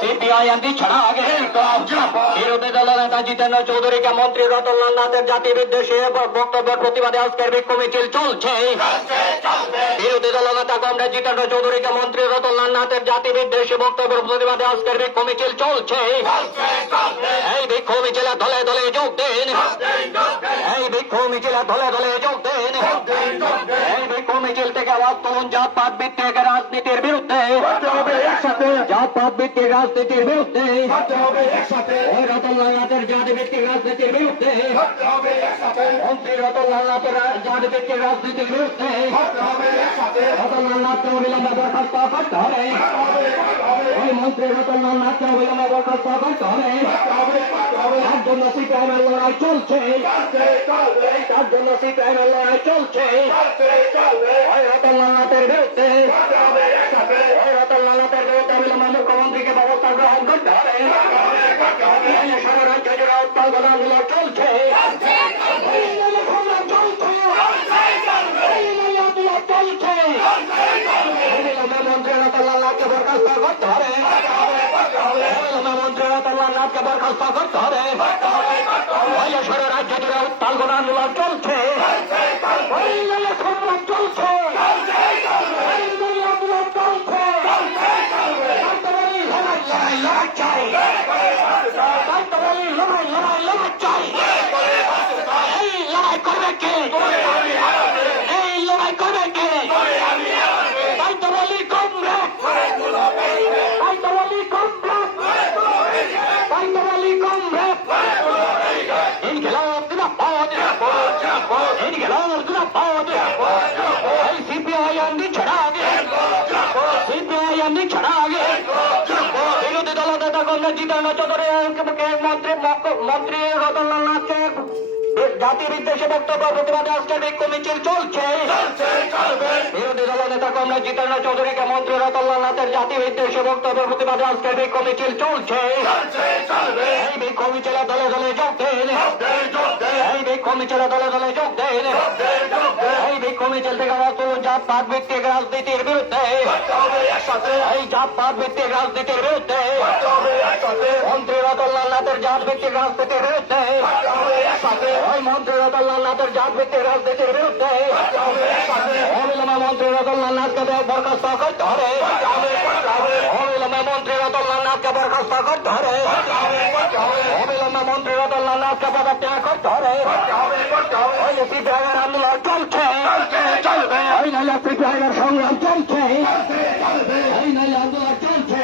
CPI MP ছাড়া আগে বিরোধী দল নেতা জিতেন্দ্র চৌধুরীকে মন্ত্রী রতনলাল নাথের জাতি বিদ্বেষী বক্তব্যের প্রতিবাদে আজকের বিক্ষোভ মিছিল চলছে। বিরোধী দল নেতা কমরেড জিতেন্দ্র চৌধুরীকে মন্ত্রী রতনলাল নাথের জাতি বিদ্বেষী বক্তব্যের প্রতিবাদে আজকের বিক্ষোভ মিছিল চলছে। এই বিক্ষোভ মিছিলে দলে দলে যোগ দিন। এই বিক্ষোভ মিছিলে দলে দলে যোগ দিন। এই বিক্ষোভ মিছিল থেকে আওয়াজ তুলুন জাতপাত ভিত্তিক রাজনীতির বিরুদ্ধে। জাতপাত রাজনীতির বিরুদ্ধে। ওই রতনলাল নাথের জাতি ভিত্তিক রাজনীতির বিরুদ্ধে। মন্ত্রী রতনলাল নাথের জাতি ভিত্তিক রাজনীতির বিরুদ্ধে। রতনলাল নাথকে অবিলম্বে বরখাস্ত করতে হবে। ওই মন্ত্রী রতনলাল নাথকে অবিলম্বে বরখাস্ত করতে হবে। তার জন্য সিপিআইএমের লড়াই চলছে। তার জন্য সিপিআইএমের লড়াই চলছে। ওই রতনলাল নাথের বিরুদ্ধে। এই সারা রাজ্য জুড়ে উত্তাল চলছে চলছে এই আন্দোলন চলছে অবিলম্বে মন্ত্রী রতনলাল নাথকে বরখাস্ত করতে হবে অবিলম্বে মন্ত্রী রতনলাল নাথকে বরখাস্ত করতে হবে ওই সারা রাজ্য জুড়ে উত্তাল আন্দোলন চলছে ওই সংগ্রাম চলছে এই আন্দোলন চলছে লড়াই চাই লড়াই লড়াই লড়াই চাই। এই লড়াই করবে কে? এই লড়াই করবে কে? তাই তো বলি কমরেড তাই তো বলি কমরেড তাই তো বলি কমরেড ইনকিলাব জিন্দাবাদ ইনকিলাব। জিন্দাবাদ এই সিপিআই ছাড়া আগে সিপিআই এমডি ছাড়া আগে বিরোধী দল নেতা কংগ্রেস জিতেন্দ্র চৌধুরী মন্ত্রী মন্ত্রী রতনলাল নাথকে জাতি বিদ্বেষী বক্তব্য প্রতিবাদে আজকে বিক্ষোভ মিছিল চলছে। বিরোধী দল নেতা কংগ্রেস জিতেন্দ্র চৌধুরীকে মন্ত্রী রতনলাল নাথের জাতি বিদ্বেষী বক্তব্যের প্রতিবাদে আজকে বিক্ষোভ মিছিল চলছে এই বিক্ষোভ মিছিলে দলে দলে যোগ দিন এই বিক্ষোভ মিছিলে দলে দলে যোগ দিন এই বিক্ষোভ মিছিল থেকে আওয়াজ তুলুন জাত পাত ভিত্তিক রাজনীতির বিরুদ্ধে এই জাত পাত ভিত্তিক রাজনীতির বিরুদ্ধে। মন্ত্রী রতনলাল নাথের জাত ভিত্তিক রাজনীতির বিরুদ্ধে। ওই মন্ত্রী রতনলাল নাথের জাত ভিত্তিক রাজনীতির বিরুদ্ধে। অবিলম্বে মন্ত্রী রতনলাল নাথকে বরখাস্ত করতে হবে। অবিলম্বে মন্ত্রী রতনলাল নাথকে বরখাস্ত করতে হবে। অবিলম্বে মন্ত্রী রতনলাল নাথকে পদত্যাগ করতে হবে। ওই আন্দোলন চলছে। ওই নাইলে সিপিআইয়ের সংগ্রাম চলছে? এই নাইলে আন্দোলন চলছে?